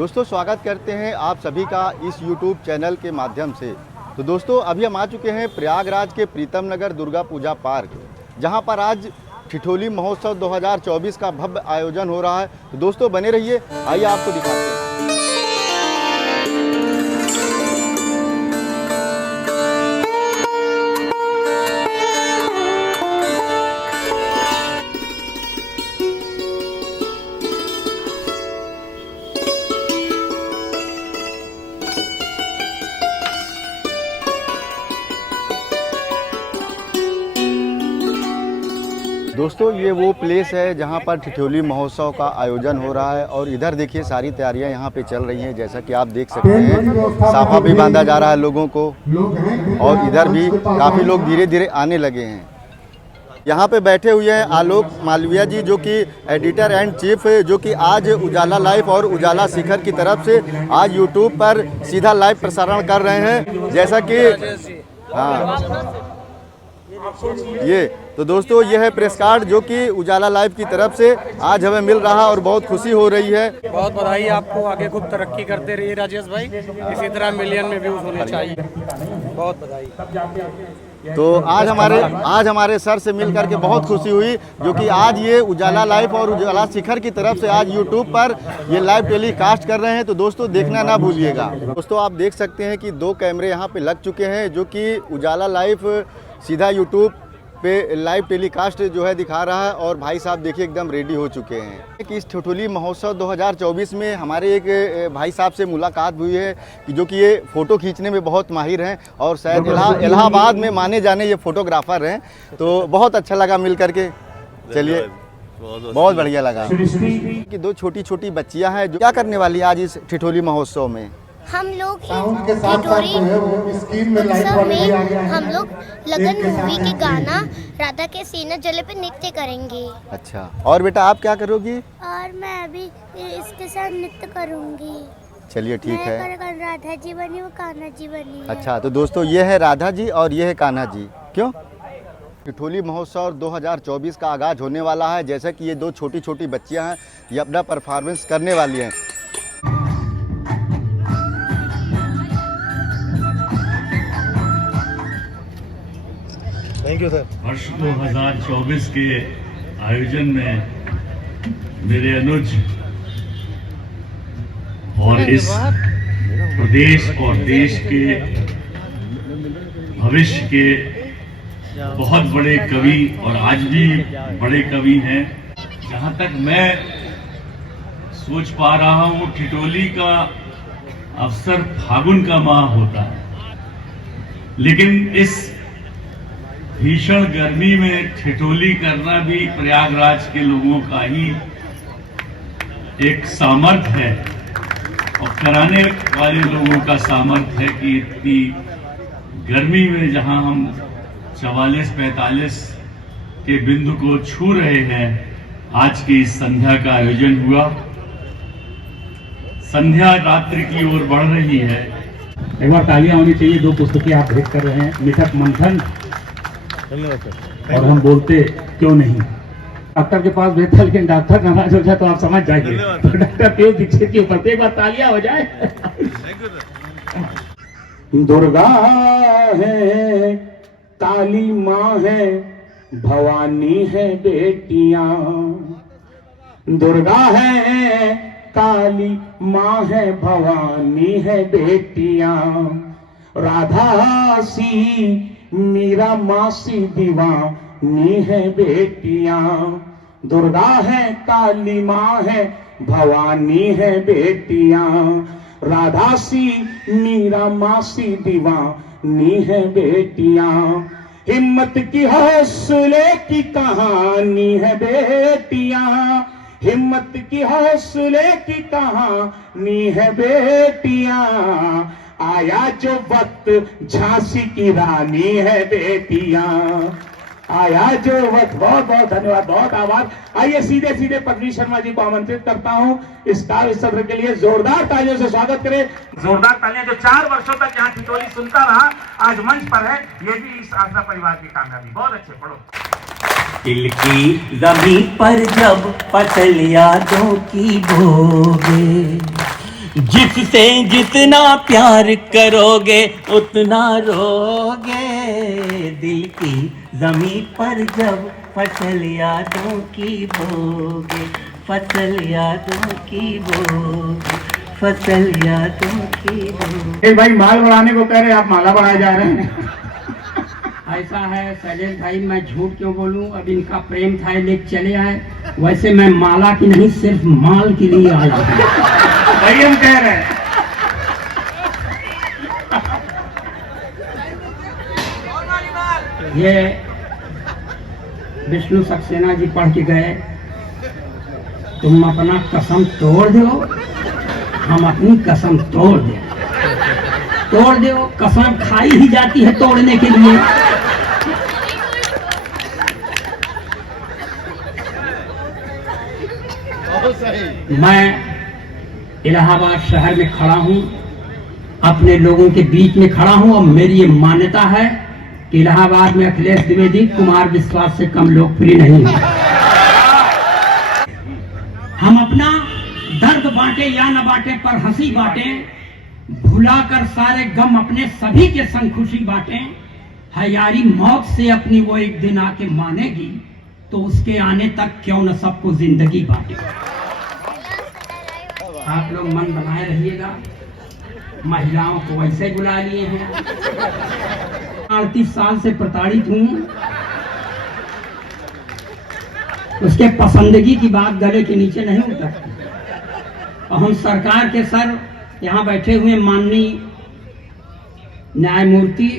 दोस्तों स्वागत करते हैं आप सभी का इस YouTube चैनल के माध्यम से। तो दोस्तों अभी हम आ चुके हैं प्रयागराज के प्रीतम नगर दुर्गा पूजा पार्क, जहां पर आज ठिठोली महोत्सव 2024 का भव्य आयोजन हो रहा है। तो दोस्तों बने रहिए, आइए आपको दिखाते हैं। दोस्तों ये वो प्लेस है जहां पर ठिठोली महोत्सव का आयोजन हो रहा है और इधर देखिए सारी तैयारियां यहां पे चल रही हैं। जैसा कि आप देख सकते हैं, साफा भी बांधा जा रहा है लोगों को और इधर भी काफ़ी लोग धीरे धीरे आने लगे हैं। यहाँ पे बैठे हुए हैं आलोक मालविया जी, जो कि एडिटर एंड चीफ, जो कि आज उजाला लाइव और उजाला शिखर की तरफ से आज यूट्यूब पर सीधा लाइव प्रसारण कर रहे हैं। जैसा कि ये तो दोस्तों ये है प्रेस कार्ड जो कि उजाला लाइव की तरफ से आज हमें मिल रहा है और बहुत खुशी हो रही है। बहुत बधाई आपको, आगे खूब तरक्की करते रहिए राजेश भाई, इसी तरह मिलियन में व्यूज होने चाहिए। बहुत बधाई। तो आज हमारे सर से मिल करके बहुत खुशी हुई, जो कि आज ये उजाला लाइव और उजाला शिखर की तरफ से आज यूट्यूब पर ये लाइव टेलीकास्ट कर रहे हैं। तो दोस्तों देखना ना भूलिएगा। दोस्तों आप देख सकते हैं कि 2 कैमरे यहाँ पे लग चुके हैं, जो कि उजाला लाइव सीधा यूट्यूब पे लाइव टेलीकास्ट जो है दिखा रहा है। और भाई साहब देखिए एकदम रेडी हो चुके हैं कि इस ठिठोली महोत्सव 2024 में हमारे एक भाई साहब से मुलाकात हुई है कि जो कि ये फ़ोटो खींचने में बहुत माहिर हैं और शायद इलाहाबाद में माने जाने ये फ़ोटोग्राफ़र हैं। तो बहुत अच्छा लगा मिल करके। चलिए बहुत बढ़िया लगा कि 2 छोटी छोटी बच्चियाँ हैं जो क्या करने वाली है आज इस ठिठोली महोत्सव में। हम लोग ठिठोली उत्सव में हम लोग लगन मूवी के गाना राधा के सीना जले पे नृत्य करेंगे। अच्छा, और बेटा आप क्या करोगी? और मैं अभी इसके साथ नृत्य करूंगी। चलिए ठीक है। राधा जी बनी, वो कान्हा जी बनी। अच्छा, तो दोस्तों ये है राधा जी और ये है कान्हा जी। क्यों? ठिठोली महोत्सव 2024 का आगाज होने वाला है। जैसा कि ये 2 छोटी छोटी बच्चियां हैं, ये अपना परफॉर्मेंस करने वाली हैं। Thank you sir. वर्ष 2024 के आयोजन में मेरे अनुज और इस प्रदेश और देश के भविष्य के बहुत बड़े कवि और आज भी बड़े कवि हैं। जहां तक मैं सोच पा रहा हूं, ठिठोली का अवसर फागुन का माह होता है, लेकिन इस भीषण गर्मी में ठिठोली करना भी प्रयागराज के लोगों का ही एक सामर्थ्य है और कराने वाले लोगों का सामर्थ्य है कि इतनी गर्मी में जहां हम 44-45 के बिंदु को छू रहे हैं, आज की इस संध्या का आयोजन हुआ। संध्या रात्रि की ओर बढ़ रही है। एक बार तालियां होनी चाहिए। 2 पुस्तकें आप भेंट कर रहे हैं, मिथक मंथन और हम बोलते क्यों नहीं। डॉक्टर के पास भेजता, लेकिन डॉक्टर नाराज हो जाए तो आप समझ जाएंगे। तो डॉक्टर क्यों दीक्षित के ऊपर एक बार तालियां हो जाए। दुर्गा है, काली माँ है, भवानी है बेटियां। दुर्गा है, काली माँ है, भवानी है बेटियां। राधा सी मीरा मासी दीवानी है बेटियां। दुर्गा है, काली माँ है, भवानी है बेटियां। राधा सी मीरा मासी दीवानी है बेटियां। हिम्मत की हौसले की कहानी है बेटियां। हिम्मत की हौसले की कहानी है बेटियां। आया जो वक्त झांसी की रानी है बेटियां। आया जो वक्त। बहुत बहुत धन्यवाद, बहुत आभार। आइए सीधे सीधे पत्नी शर्मा जी को आमंत्रित करता हूं इस काव्य सत्र के लिए। जोरदार तालियों से स्वागत करें। जोरदार तालियां। जो 4 वर्षों तक यहाँ ठिठोली सुनता रहा, आज मंच पर है। ये भी इस आस्था परिवार की कामयाबी। बहुत अच्छे, पढ़ो। दिल की जमीन पर जब पटल यादों की भोगे, जिससे जितना प्यार करोगे उतना रोगे। दिल की जमीन पर जब फसल यादों की बोगे, फसल यादों की बोगे, फसल यादों की बोगे। एक भाई माल बढ़ाने को कह रहे हैं, आप माला बढ़ाए जा रहे हैं। ऐसा है शैलेश भाई, मैं झूठ क्यों बोलूं। अब इनका प्रेम था लेके चले आए, वैसे मैं माला की नहीं सिर्फ माल के लिए आया हूं। वही हम कह रहे हैं। ये विष्णु सक्सेना जी पढ़ के गए, तुम अपना कसम तोड़ दो, हम अपनी कसम तोड़ दे। तोड़ दो, कसम खाई ही जाती है तोड़ने के लिए। मैं इलाहाबाद शहर में खड़ा हूं, अपने लोगों के बीच में खड़ा हूं और मेरी ये मान्यता है कि इलाहाबाद में अखिलेश द्विवेदी कुमार विश्वास से कम लोकप्रिय नहीं है। हम अपना दर्द बांटे या न बांटे पर हंसी बांटे, भुलाकर सारे गम अपने सभी के संग खुशी बांटे। है यारी मौत से अपनी वो एक दिन आके मानेगी, तो उसके आने तक क्यों न सबको जिंदगी बांटे। आप लोग मन बनाए रहिएगा। महिलाओं को वैसे बुला लिए हैं। 38 साल से प्रताड़ित हूं। उसके पसंदगी की बात गले के नीचे नहीं उतरती। और हम सरकार के सर यहाँ बैठे हुए माननीय न्यायमूर्ति,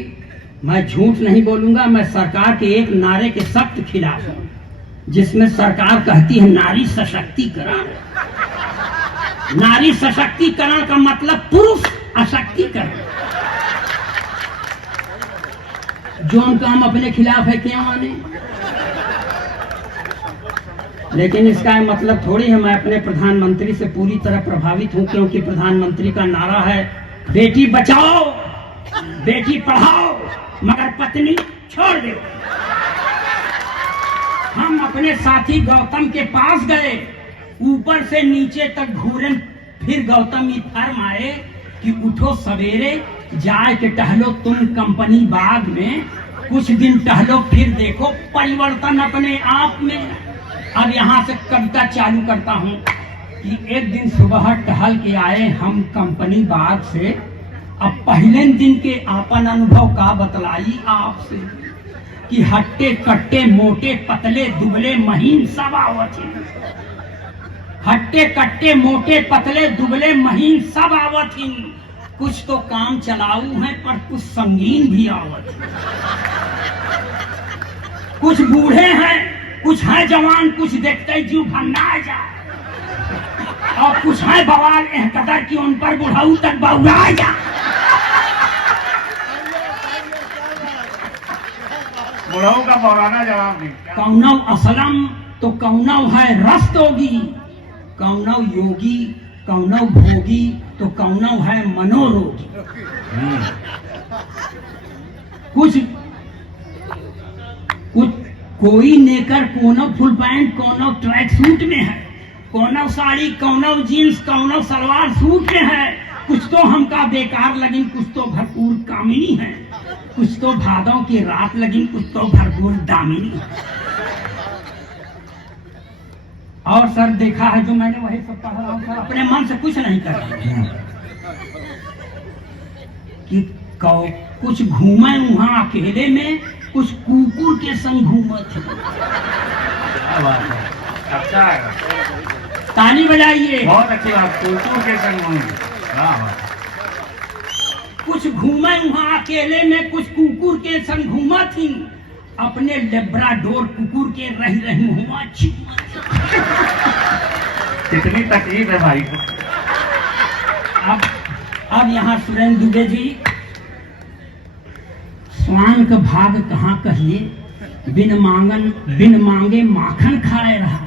मैं झूठ नहीं बोलूंगा, मैं सरकार के एक नारे के सख्त खिलाफ हूँ, जिसमें सरकार कहती है नारी सशक्तिकरण। नारी सशक्तिकरण का मतलब पुरुष अशक्तिकरण। जो काम अपने खिलाफ है क्यों आने। लेकिन इसका मतलब थोड़ी है मैं अपने प्रधानमंत्री से पूरी तरह प्रभावित हूं, क्योंकि प्रधानमंत्री का नारा है बेटी बचाओ बेटी पढ़ाओ मगर पत्नी छोड़ दो। हम अपने साथी गौतम के पास गए, ऊपर से नीचे तक घूरे, फिर गौतम ये फर्म आए कि उठो सवेरे जाए के टहलो तुम कंपनी बाग में, कुछ दिन टहलो फिर देखो परिवर्तन अपने आप में। अब यहाँ से कविता चालू करता हूँ कि एक दिन सुबह टहल के आए हम कंपनी बाग से, अब पहले दिन के आपन अनुभव का बतलाई आपसे कि हट्टे कट्टे मोटे पतले दुबले महीन सब आवत हैं। हट्टे कट्टे मोटे पतले दुबले महीन सब आवत हैं। कुछ तो काम चलाऊ हैं पर कुछ संगीन भी आवत हैं। कुछ बूढ़े हैं, कुछ है जवान, कुछ देखते जीव भंगा जाए, और कुछ है बवाल एह कदर की उन पर बुढ़ाऊ तक बहुरा जा। बुढ़ाऊ का पौराना जवाब नहीं। कौनव असलम तो कौनव है रस्तोगी, कौनव योगी कौनव भोगी तो कौनव है मनोरोगी। कुछ कोई नेकर Konev full pant Konev track suit में है, Konev sari Konev jeans Konev salwar suit में है। कुछ तो हमका बेकार लगिन, कुछ तो भरपूर कामिनी है, कुछ तो भादों की रात लगिन, कुछ तो भरपूर दामिनी है। और सर देखा है जो मैंने वही सब पढ़ रहा हूं सर, अपने मन से कुछ नहीं कर रहा कि कुछ घूमे वहां अकेले में, कुछ कुकुर के संग घूमे थे। अच्छा है, ताली बजाइए। बहुत अच्छी बात। कुकुर के संग घूमे। कुछ घूमे वहां अकेले में, कुछ कुकुर के संग घूमा थी, अपने लेब्राडोर कुकुर के रही हुआ कितनी तकलीफ है भाई को। अब यहाँ सुरेंद्र दुबे जी, स्वान का भाग कहाँ कहिए, बिन मांगे माखन खाए रहा,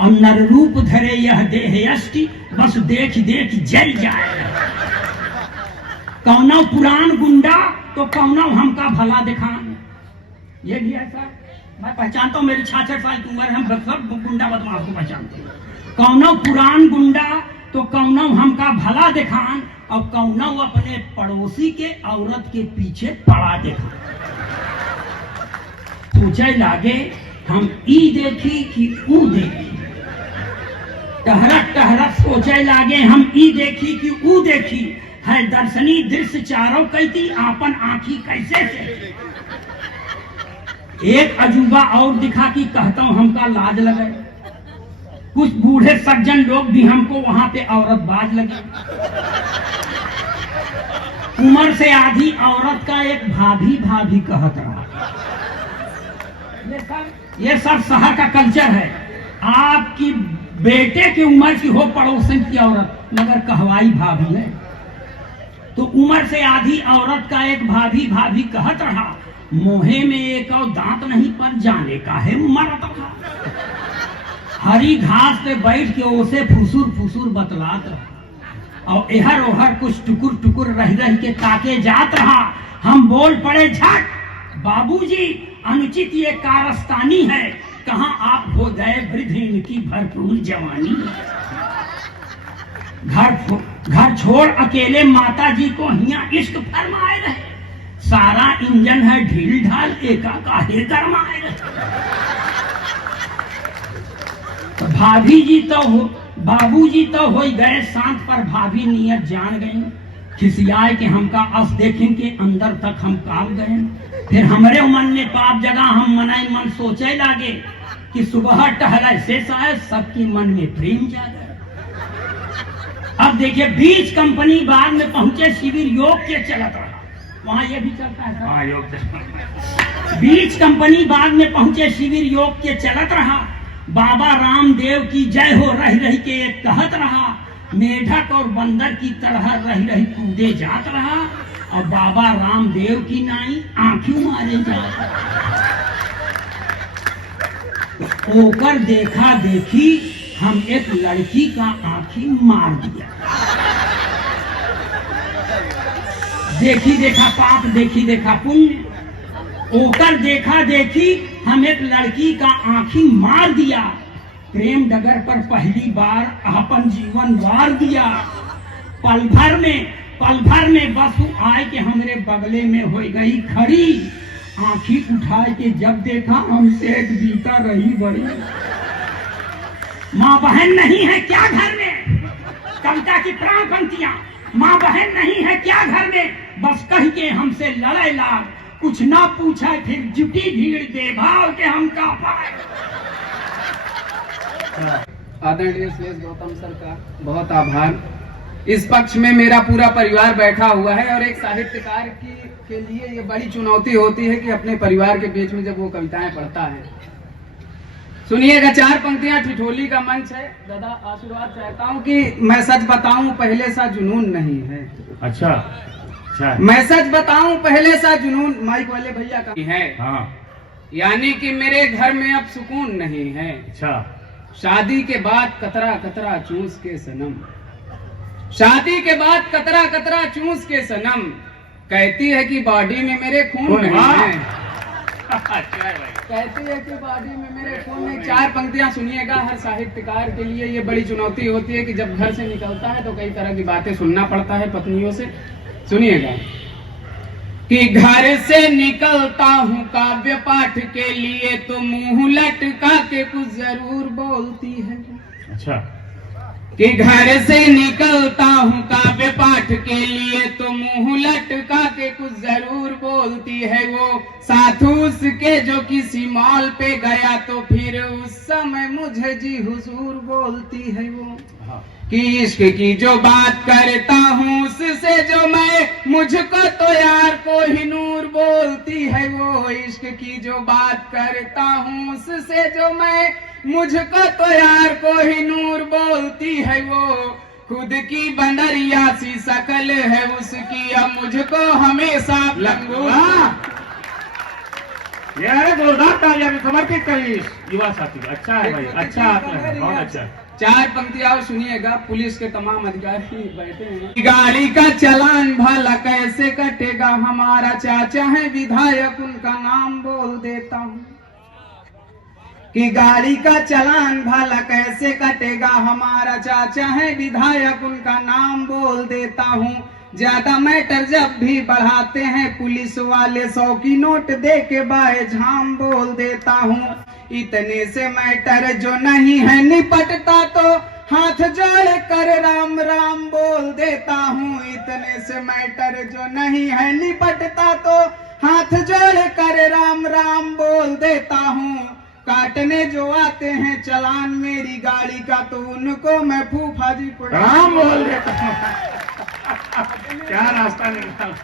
और नर रूप धरे यह देह यष्टि, बस देख देख जल जाए। कौनव पुरान गुंडा तो कौनव हमका भला दिखान। ये भी है सर, मैं पहचानता हूँ, मेरी 66 साल की उम्र है, हम सब गुंडा बदमाश को पहचानते हैं। कौनव पुरान गुंडा तो कौनो हमका भला दिखान और कौनो अपने पड़ोसी के औरत के पीछे पड़ा दिखान। सोचे लागे हम ई देखी कि ऊ देखी, टहरत टहरत सोचे लागे हम ई देखी कि ऊ देखी, है दर्शनी दृश्य चारों कहती आपन आंखी कैसे से। एक अजूबा और दिखा कि कहता हूं हमका लाज लगे, कुछ बूढ़े सज्जन लोग भी हमको वहां पे औरत बाज लगे। उम्र से आधी औरत का एक भाभी भाभी कहत रहा। ये सब शहर का कल्चर है। आपकी बेटे की उम्र की हो पड़ोसन की औरत मगर कहवाई भाभी है, तो उम्र से आधी औरत का एक भाभी भाभी कहत रहा। मोहे में एक और दांत नहीं पर जाने का है मरत रहा। हरी घास पे बैठ के ओसे फुसूर फुसूर बतलात रहा और एहर ओहर कुछ टुकुर टुकुर रह रह के ताके जात रहा। हम बोल पड़े झट, बाबूजी अनुचित ये कारस्तानी है, कहाँ आप हो गए वृद्ध इनकी भरपूर जवानी। घर छोड़ अकेले माता जी को हिया इश्क फरमाए रहे, सारा इंजन है ढील ढाल एका काहे गरमाए रहे। भाभी जी तो हो, बाबूजी तो हो गए शांत, पर भाभी नियत जान गई। खिसियाए के हमका अस देखें के अंदर तक हम काल गए। फिर हमारे मन में पाप जगह हम मनाए मन सोचे लागे कि सुबह टहला से शायद सबकी मन में प्रेम जागे। अब देखिए बीच कंपनी बाद में पहुंचे, शिविर योग के चलत रहा, वहां ये भी चलता है हाँ, योग। बीच कंपनी बाद में पहुंचे, शिविर योग के चलत रहा। बाबा रामदेव की जय हो रही रही के एक कहत रहा। मेढक और बंदर की तरह रही रही कूदे जात रहा और बाबा रामदेव की नाई आंखों मारे जात। ओकर देखा देखी हम एक लड़की का आंखी मार दिया। देखी देखा पाप, देखी देखा पुण्य। ओकर देखा देखी हम एक लड़की का आंखी मार दिया। प्रेम डगर पर पहली बार अपन जीवन वार दिया। पल भर में बस आए के हमरे बगले में हो गई खड़ी। आंखी उठाए के जब देखा हमसे एक बीता रही बड़ी। माँ बहन नहीं है क्या घर में, कविता की प्राण पंक्तियां। माँ बहन नहीं है क्या घर में, बस कह के हमसे लड़ाई लाग। कुछ ना पूछा फिर जुटी भीड़ बेभाव के हम का पाए। आदरणीय श्री गौतम सर का बहुत आभार। इस पक्ष में मेरा पूरा परिवार बैठा हुआ है और एक साहित्यकार के लिए ये बड़ी चुनौती होती है कि अपने परिवार के बीच में जब वो कविताएं पढ़ता है। सुनिएगा, 4 पंक्तियां ठिठोली का मंच है। दादा आशीर्वाद चाहता हूँ कि मैं सच बताऊं पहले सा जुनून नहीं है। अच्छा, मैं सच बताऊं पहले सा जुनून माइक वाले भैया का है। हाँ। यानी कि मेरे घर में अब सुकून नहीं है। अच्छा। शादी के बाद कतरा कतरा चूस के सनम, शादी के बाद कतरा कतरा चूस के सनम, कहती है कि बॉडी में मेरे खून नहीं है। कहती है कि बॉडी में मेरे खून नहीं। 4 पंक्तियां सुनिएगा। हर साहित्यकार के लिए ये बड़ी चुनौती होती है कि जब घर से निकलता है तो कई तरह की बातें सुनना पड़ता है पत्नियों से। सुनिएगा कि घर से निकलता हूँ काव्य पाठ के लिए तो मुंह लटका के कुछ जरूर बोलती है। अच्छा। कि घर से निकलता हूँ काव्य पाठ के लिए तो मुंह लटका के कुछ जरूर बोलती है वो। साथ उसके जो किसी मॉल पे गया तो फिर उस समय मुझे जी हुजूर बोलती है वो। कि इश्क की जो बात करता हूँ उससे जो मैं, मुझको तो यार को ही नूर बोलती है वो। इश्क की जो बात करता हूँ उससे जो मैं, मुझको तो यार को ही नूर बोलती है वो। खुद की बंदरिया सी शकल है उसकी, अब मुझको हमेशा लंगूर। ये जोरदार तालियां समर्पित करी युवा साथी। अच्छा है भाई, अच्छा है, बहुत अच्छा। 4 पंक्तियां और सुनिएगा। पुलिस के तमाम अधिकारी बैठे हैं। गाड़ी का चालान भला कैसे कटेगा, हमारा चाचा है विधायक उनका नाम बोल देता हूँ। कि गाड़ी का चालान भला कैसे कटेगा, हमारा चाचा है विधायक उनका नाम बोल देता हूँ। ज्यादा मैटर जब भी बढ़ाते हैं पुलिस वाले 100 की नोट दे के बाए झाम बोल देता हूँ। इतने से मैटर जो नहीं है निपटता तो हाथ जोड़ कर राम राम बोल देता हूँ। इतने से मैटर जो नहीं है निपटता तो हाथ जोड़ कर राम राम बोल देता हूँ। काटने जो आते हैं चलान मेरी गाड़ी का तो उनको मैं फूफा जी राम बोल देता हूँ। क्या रास्ता निकाला।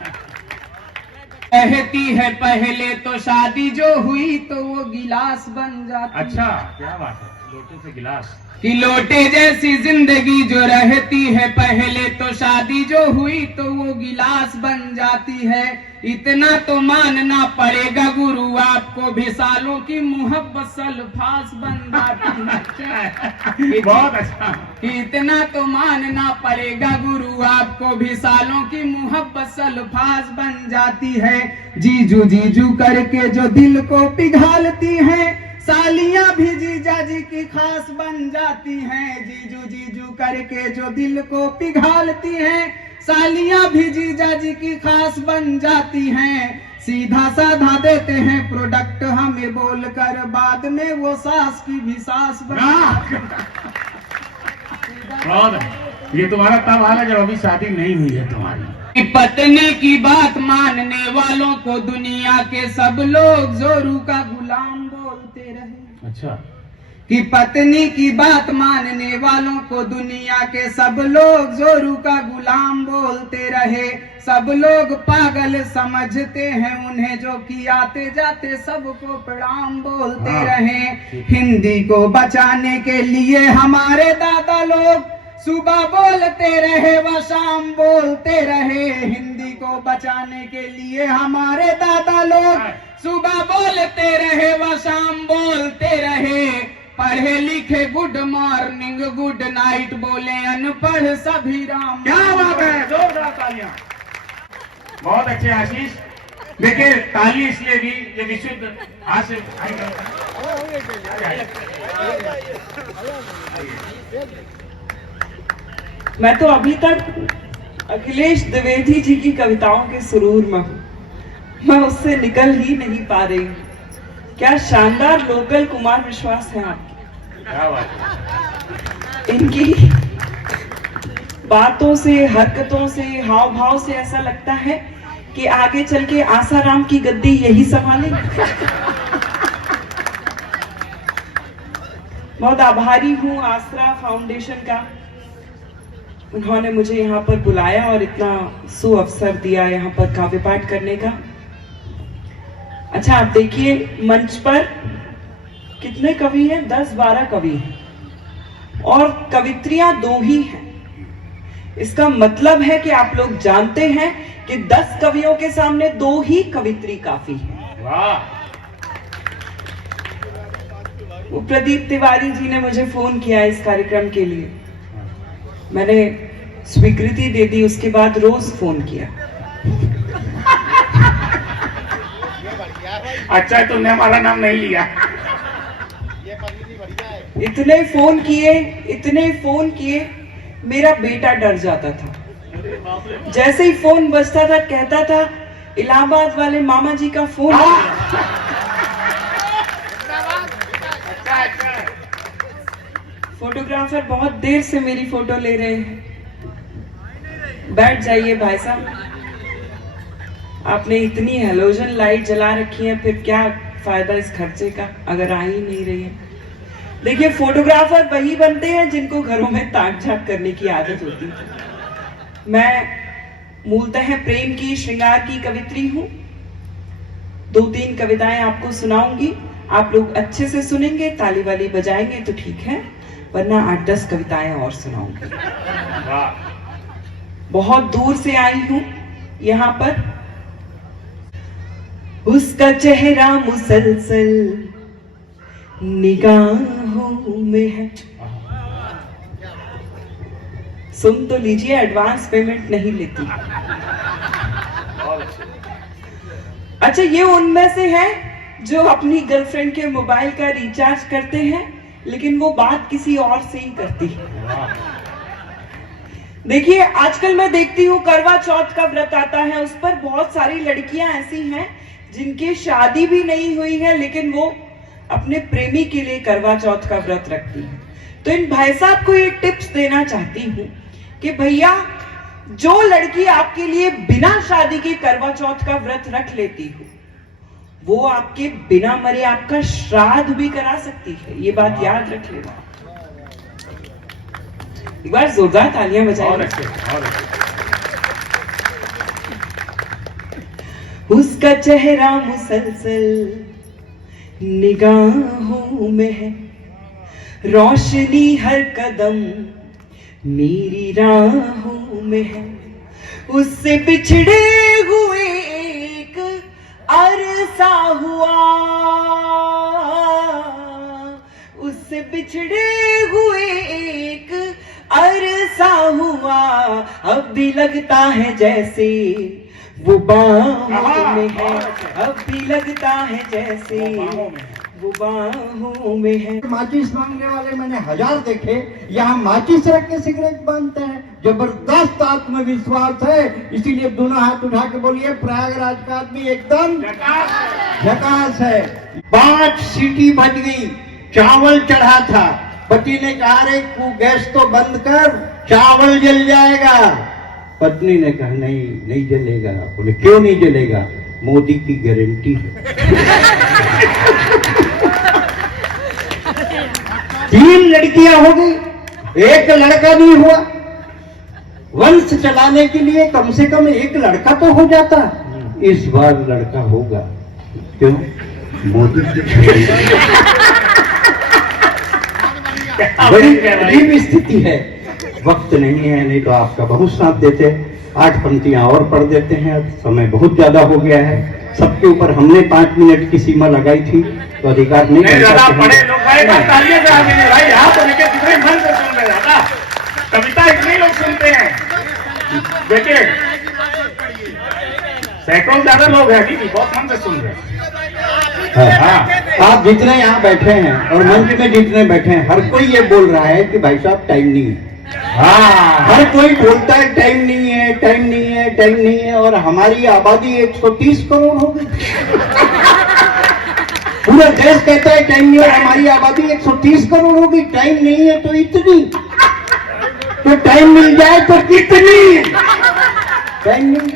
कहती है पहले तो शादी जो हुई तो वो गिलास बन जाती। अच्छा क्या बात है, लोटे से गिलास। कि लोटे जैसी जिंदगी जो रहती है पहले तो शादी जो हुई तो वो गिलास बन जाती है। इतना तो मानना पड़ेगा गुरु आपको भी सालों की मोहब्बत सल्फास बन जाती है। बहुत अच्छा। इतना तो मानना पड़ेगा गुरु आपको भी सालों की मोहब्बत सल्फास बन जाती है। जीजू जीजू करके जो दिल को पिघालती हैं सालियां भी जीजा जी की खास बन जाती हैं। जीजू जीजू करके जो दिल को पिघालती हैं सालियां भी जीजा जी की खास बन जाती हैं। सीधा साधा देते हैं प्रोडक्ट हमें बोलकर बाद में वो सास की भी सास ये तुम्हारा तब हाल है जब अभी शादी नहीं हुई है तुम्हारी। पत्नी की बात मानने वालों को दुनिया के सब लोग जोरू का गुलाम बोलते रहे। अच्छा। कि पत्नी की बात मानने वालों को दुनिया के सब लोग जोरू का गुलाम बोलते रहे। सब लोग पागल समझते हैं उन्हें जो कि आते जाते सबको प्रणाम बोलते रहे। हिंदी को बचाने के लिए हमारे दादा लोग सुबह बोलते रहे व शाम बोलते रहे। हिंदी को बचाने के लिए हमारे दादा लोग सुबह बोलते रहे व शाम बोलते रहे। पढ़े लिखे गुड मॉर्निंग गुड नाइट बोले अनपढ़ सभी राम। क्या बात है, जोरदार तालियां। बहुत अच्छे आशीष। देखिए ताली इसलिए भी ये विशुद्ध हास्य। मैं तो अभी तक अखिलेश द्विवेदी जी की कविताओं के सुरूर में हूँ, मैं उससे निकल ही नहीं पा रही हूँ। क्या शानदार लोकल कुमार विश्वास है आपके। क्या बात है। इनकी बातों से हरकतों से हाव भाव से ऐसा लगता है कि आगे चल के आसाराम की गद्दी यही संभालेंगे। बहुत आभारी हूँ आसरा फाउंडेशन का, उन्होंने मुझे यहाँ पर बुलाया और इतना सुअवसर दिया यहाँ पर काव्य पाठ करने का। अच्छा आप देखिए मंच पर कितने कवि हैं, 10-12 कवि हैं और कवित्रियां 2 ही हैं। इसका मतलब है कि आप लोग जानते हैं कि 10 कवियों के सामने 2 ही कवित्री काफी है। वाह। वो प्रदीप तिवारी जी ने मुझे फोन किया इस कार्यक्रम के लिए, मैंने स्वीकृति दे दी, उसके बाद रोज फोन किया। अच्छा तुमने हमारा नाम नहीं लिया। इतने फोन किए मेरा बेटा डर जाता था। जैसे ही फोन बजता था कहता था इलाहाबाद वाले मामा जी का फोन है। फोटोग्राफर बहुत देर से मेरी फोटो ले रहे हैं। बैठ जाइए भाई साहब, आपने इतनी हेलोजन लाइट जला रखी है, फिर क्या फायदा इस खर्चे का अगर आ ही नहीं रही है। देखिए फोटोग्राफर वही बनते हैं जिनको घरों में ताक झाक करने की आदत होती है। मैं मूलतः प्रेम की श्रृंगार की कवित्री हूँ। 2-3 कविताएं आपको सुनाऊंगी, आप लोग अच्छे से सुनेंगे, ताली वाली बजाएंगे तो ठीक है, वरना 8-10 कविताएं और सुनाऊंगी। बहुत दूर से आई हूँ यहाँ पर। उसका चेहरा मुसलसल निगाहों में है। सुन तो लीजिए, एडवांस पेमेंट नहीं लेती। अच्छा ये उनमें से है जो अपनी गर्लफ्रेंड के मोबाइल का रिचार्ज करते हैं लेकिन वो बात किसी और से ही करती है। देखिए आजकल मैं देखती हूँ करवा चौथ का व्रत आता है, उस पर बहुत सारी लड़कियां ऐसी हैं जिनकी शादी भी नहीं हुई है लेकिन वो अपने प्रेमी के लिए करवा चौथ का व्रत रखती हैं। तो इन भाई साहब को ये टिप्स देना चाहती हूँ कि भैया जो लड़की आपके लिए बिना शादी के करवा चौथ का व्रत रख लेती हो वो आपके बिना मरे आपका श्राद्ध भी करा सकती है, ये बात याद रख लेना। एक बार जोरदार तालियां बजाइए। उसका चेहरा मुसलसल निगाहों में है, रोशनी हर कदम मेरी राहों में है, उससे बिछड़े हुए एक अरसा हुआ, उससे बिछड़े हुए एक अरसा हुआ, अब भी लगता है जैसे वो बाहों में है, अब भी लगता है जैसे वो बाहों में है। माचिस मांगने वाले मैंने 1000 देखे, यहाँ माचिस रख के सिगरेट बांधते हैं। जबरदस्त आत्मविश्वास है, इसीलिए दोनों हाथ उठा के बोलिए प्रयागराज का आदमी एकदम झकास है। 5 सीटी बज गई, चावल चढ़ा था, पति ने कहा रे तू गैस तो बंद कर, चावल जल जाएगा। पत्नी ने कहा नहीं जलेगा। बोले क्यों नहीं जलेगा? मोदी की गारंटी है। 3 लड़कियां हो गई, एक लड़का नहीं हुआ। वंश चलाने के लिए कम से कम एक लड़का तो हो जाता, इस बार लड़का होगा। क्यों? मोदी की बड़ी अजीब स्थिति है। वक्त नहीं है, नहीं तो आपका बहुत साथ देते। 8 पंक्तियां और पढ़ देते हैं, समय बहुत ज्यादा हो गया है। सबके ऊपर हमने 5 मिनट की सीमा लगाई थी, तो अधिकार नहीं पढ़े लोग भाई आप तो लेके कितने मन से सुन रहे दादा, कविता इतने लोग सुनते हैं। देखिए सैकड़ों ज्यादा लोग हैं, बहुत मन से सुन रहे हैं। हाँ, आप जितने यहाँ बैठे हैं और मंच में जितने बैठे हैं, हर कोई ये बोल रहा है कि भाई साहब टाइम नहीं है। हाँ, हर कोई बोलता है टाइम नहीं है, टाइम नहीं है, टाइम नहीं है। और हमारी आबादी 130 करोड़ हो गई। पूरा देश कहता है टाइम नहीं है, हमारी आबादी 130 करोड़ हो गई। टाइम नहीं है तो इतनी, तो टाइम मिल जाए तो कितनी। टाइम नहीं,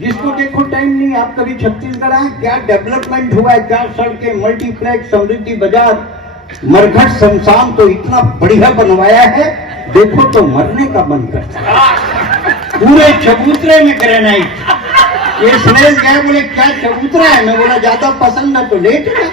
जिसको देखो टाइम नहीं। आप कभी छत्तीसगढ़ आए, क्या डेवलपमेंट हुआ है, क्या सड़कें, मल्टीप्लेक्स, समृद्धि बाजार, मरघट शमशान तो इतना बढ़िया बनवाया है, देखो तो मरने का मन करता है। पूरे चबूतरे में ग्रेनाइट। ये सुरेश गया, बोले क्या चबूतरा है? मैं बोला ज्यादा पसंद है तो लेट रहा।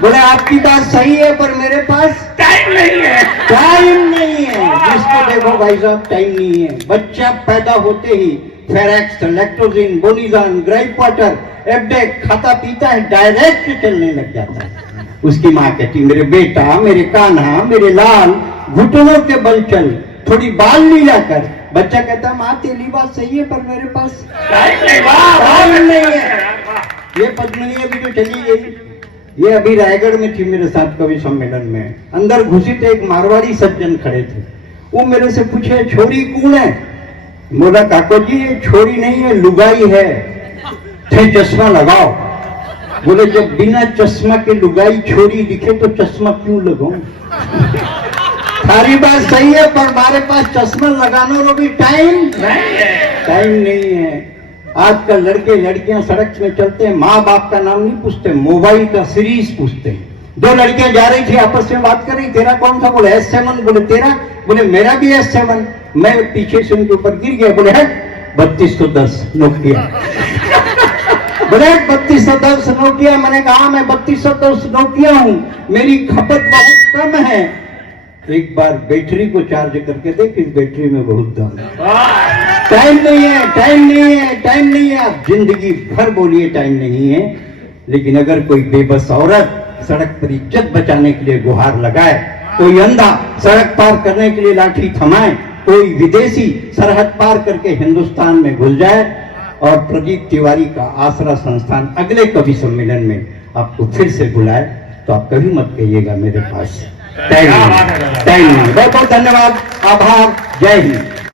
बोले आपकी बात सही है पर मेरे पास टाइम नहीं है, टाइम नहीं है। जिसको देखो भाई साहब टाइम नहीं है। बच्चा पैदा होते ही फेरेक्स, लैक्टोजिन, बोनीजान, ग्राइप वाटर, एबडेक खाता पीता है, डायरेक्ट चलने लग जाता है। उसकी माँ कहती मेरे बेटा, मेरे कान्हा, मेरे लाल, घुटनों के बल चल, थोड़ी बाल लीला कर। बच्चा कहता माँ तेरी बात सही है पर मेरे पास टाइम नहीं है। ये पद्मिनी अभी जो चली गई, ये अभी रायगढ़ में थी मेरे साथ कवि सम्मेलन में। अंदर घुसी थे, एक मारवाड़ी सज्जन खड़े थे। वो मेरे से पूछे छोरी कौन है? बोला काको जी ये छोरी नहीं है, लुगाई है। थे चश्मा लगाओ। बोले जब बिना चश्मा के लुगाई छोरी दिखे तो चश्मा क्यों लगाऊं? सारी बात सही है पर हमारे पास चश्मा लगाने को भी टाइम नहीं है। आजकल लड़के लड़कियां सड़क में चलते हैं, माँ बाप का नाम नहीं पूछते, मोबाइल का सीरीज पूछते हैं। 2 लड़कियां जा रही थी, आपस में बात कर रही, तेरा कौन सा? बोले S7। बोले तेरा? बोले मेरा भी S7। मैं पीछे से उनके ऊपर गिर गया। बोले है 3210 नोकिया। बोले 3210 नोकिया। मैंने कहा मैं 3210 नोकिया हूँ, मेरी खपत बहुत कम है। एक बार बैटरी को चार्ज करके देख, इस बैटरी में बहुत दम है। टाइम नहीं है, टाइम नहीं है, टाइम नहीं है। आप जिंदगी भर बोलिए टाइम नहीं है, लेकिन अगर कोई बेबस औरत सड़क पर इज्जत बचाने के लिए गुहार लगाए, कोई अंधा सड़क पार करने के लिए लाठी थमाए, कोई विदेशी सरहद पार करके हिंदुस्तान में घुस जाए, और प्रदीप तिवारी का आसरा संस्थान अगले कवि सम्मेलन में आपको फिर से बुलाए तो आप कभी मत कहिएगा मेरे पास। थैंक यू, बहुत बहुत धन्यवाद, आभार, जय हिंद।